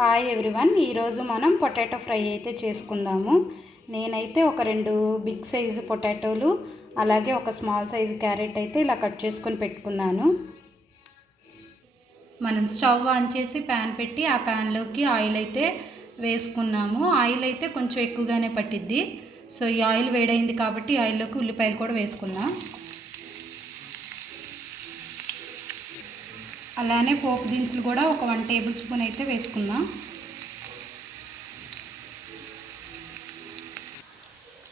Hi everyone, ఈరోజు మనం potato fry అయితే చేసుకుందాము. నేనైతే ఒక 2 బిగ్ సైజు పొటాటోలు అలాగే ఒక స్మాల్ సైజు క్యారెట్ అయితే ఇలా కట్ చేసుకొని పెట్టుకున్నాను. మనం స్టవ్ ఆన్ చేసి ప్యాన్ పెట్టి ఆ ప్యాన్లోకి ఆయిల్ అయితే వేసుకున్నాము. ఆయిల్ అయితే కొంచెం ఎక్కువగానే పట్టిద్ది. సో ఈ ఆయిల్ వేడైంది కాబట్టి ఆయిల్లోకి ఉల్లిపాయలు కూడా వేసుకుందాం. అలానే పోపు దినుసులు కూడా ఒక 1 టేబుల్ స్పూన్ అయితే వేసుకుందాం.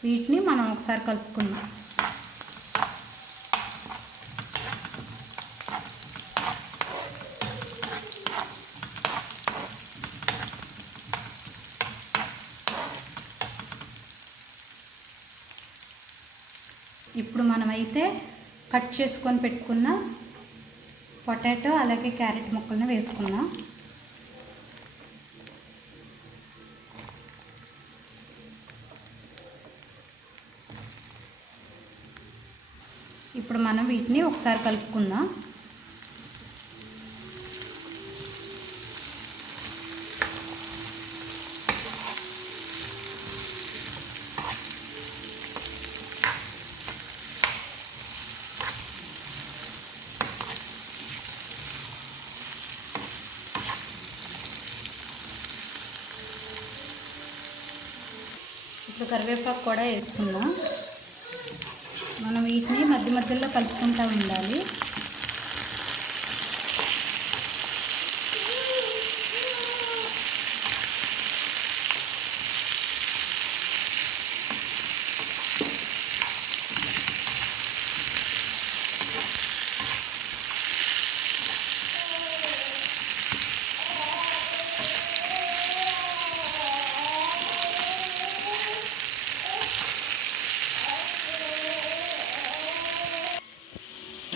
వీటిని మనం ఒకసారి కలుపుకుందాం. ఇప్పుడు మనమైతే కట్ చేసుకొని పెట్టుకున్న పొటాటో అలాగే క్యారెట్ ముక్కలను వేసుకుందాం. ఇప్పుడు మనం వీటిని ఒకసారి కలుపుకుందాం. ఇప్పుడు కరివేపాకు కూడా వేసుకుందాం. మనం వీటిని మధ్య మధ్యలో కలుపుకుంటూ ఉండాలి.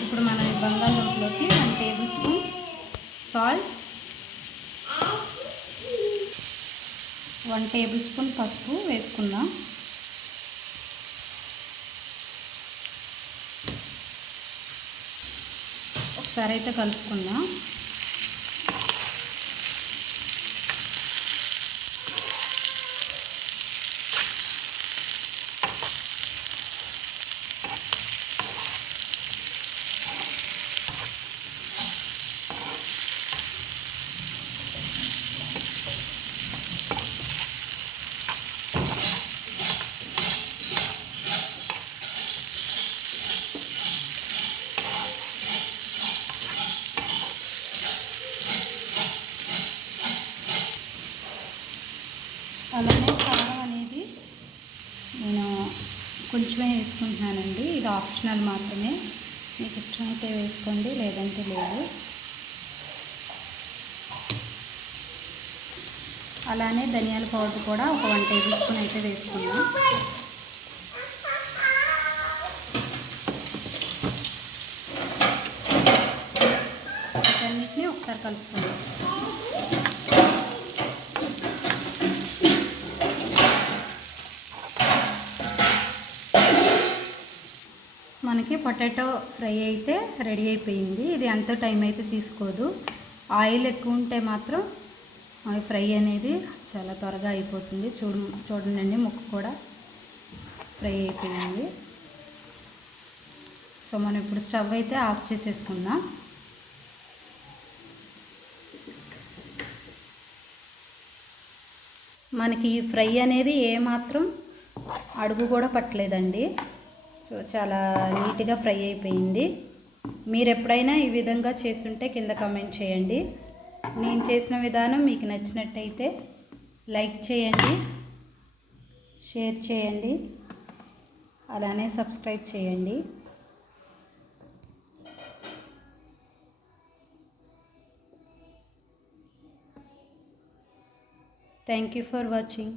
ఇప్పుడు మనం బంగాళదుంపలోకి 1 table spoon salt, 1 table spoon పసుపు వేసుకుందాం. ఒకసారి అయితే కలుపుకుందాం. అలానే కారం అనేది నేను కొంచెమే వేసుకుంటున్నానండి. ఇది ఆప్షనల్ మాత్రమే. మీకు ఇష్టమైతే వేసుకోండి, లేదంటే లేదు. అలానే ధనియాల పౌడర్ కూడా ఒక 1 టేబుల్ స్పూన్ అయితే వేసుకున్నాం. వీటన్నిటిని ఒకసారి కలుపుకుందాం. మనకి పొటాటో ఫ్రై అయితే రెడీ అయిపోయింది. ఇది ఎంతో టైం అయితే తీసుకోదు. ఆయిల్ ఎక్కువ ఉంటే మాత్రం ఫ్రై అనేది చాలా త్వరగా అయిపోతుంది. చూడండి ముక్క కూడా ఫ్రై అయిపోయింది. సో మనం ఇప్పుడు స్టవ్ అయితే ఆఫ్ చేసేసుకుందాం. మనకి ఈ ఫ్రై అనేది ఏమాత్రం అడుగు కూడా పట్టలేదండి. సో చాలా నీట్గా ఫ్రై అయిపోయింది. మీరు ఎప్పుడైనా ఈ విధంగా చేసుంటే కింద కామెంట్ చేయండి. నేను చేసిన విధానం మీకు నచ్చినట్టయితే లైక్ చేయండి, షేర్ చేయండి, అలానే సబ్స్క్రైబ్ చేయండి. Thank you for watching.